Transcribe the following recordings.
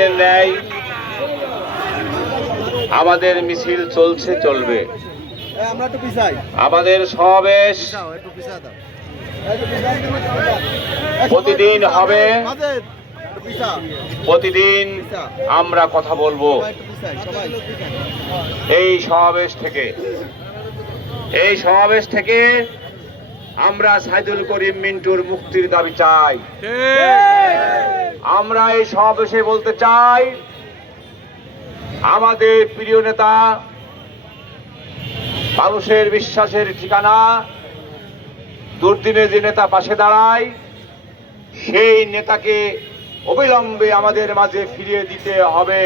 প্রতিদিনের ন্যায় আমাদের মিছিল চলছে চলবে। আমরা একটু পিছাই। আমাদের সমাবেশ প্রতিদিন হবে। প্রতিদিন আমরা কথা বলব। এই সমাবেশ থেকে এই সমাবেশ থেকে আমরা সাইদুল করিম মিন্টুর মুক্তির দাবি চাই। আমরা এই সমাবেশে বলতে চাই, আমাদের প্রিয় নেতা, মানুষের বিশ্বাসের ঠিকানা, দুর্দিনে যে নেতা পাশে দাঁড়ায়, সেই নেতাকে অবিলম্বে আমাদের মাঝে ফিরিয়ে দিতে হবে।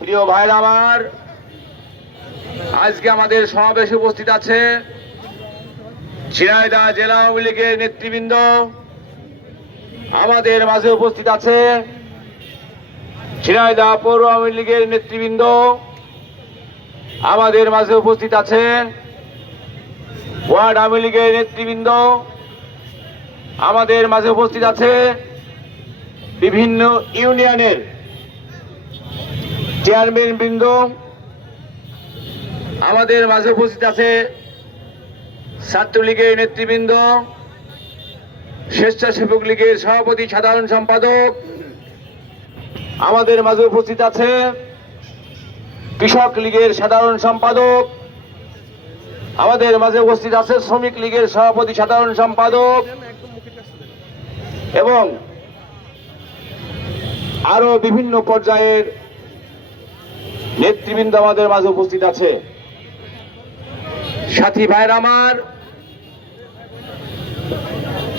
প্রিয় ভাইরা আমার, আজকে আমাদের সমাবেশে উপস্থিত আছে ঝিনাইদহ জেলা আওয়ামী লীগের নেতৃবৃন্দ। আমাদের মাঝে উপস্থিত আছে ঝিনাইদহ পৌর আওয়ামী লীগের নেতৃবৃন্দ। আমাদের মাঝে উপস্থিত আছে ওয়ার্ড আওয়ামী লীগের নেতৃবৃন্দ। আমাদের মাঝে উপস্থিত আছে বিভিন্ন ইউনিয়নের চেয়ারম্যান বৃন্দ। আমাদের মাঝে উপস্থিত আছে ছাত্রলীগের নেতৃবৃন্দ। স্বেচ্ছাসেবক লীগের সভাপতি, সাধারণ সম্পাদক আমাদের মাঝে উপস্থিত আছে কৃষক লীগের সাধারণ সম্পাদক, আমাদের মাঝে উপস্থিত আছে শ্রমিক লীগের সভাপতি, সাধারণ সম্পাদক এবং আরও বিভিন্ন পর্যায়ের নেতৃবৃন্দ আমাদের মাঝে উপস্থিত আছে। সাথী ভাইয়ের আমার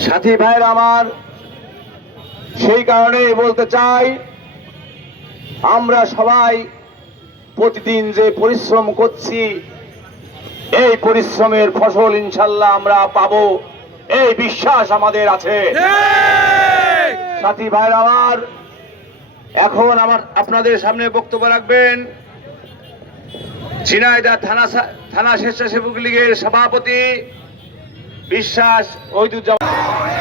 সাথী ভাইয়ের আমার সেই কারণে বলতে চাই আমরা সবাই প্রতিদিন যে পরিশ্রম করছি এই পরিশ্রমের ফসল ইনশাল্লাহ আমরা পাবো। এই বিশ্বাস আমাদের আছে। সাথী ভাইয়ের আমার এখন আমার আপনাদের সামনে বক্তব্য রাখবেন। ঝিনাইদহ থানা থানা স্বেচ্ছাসেবক লীগের সভাপতি বিশ্বাস ঐদুজ্জামান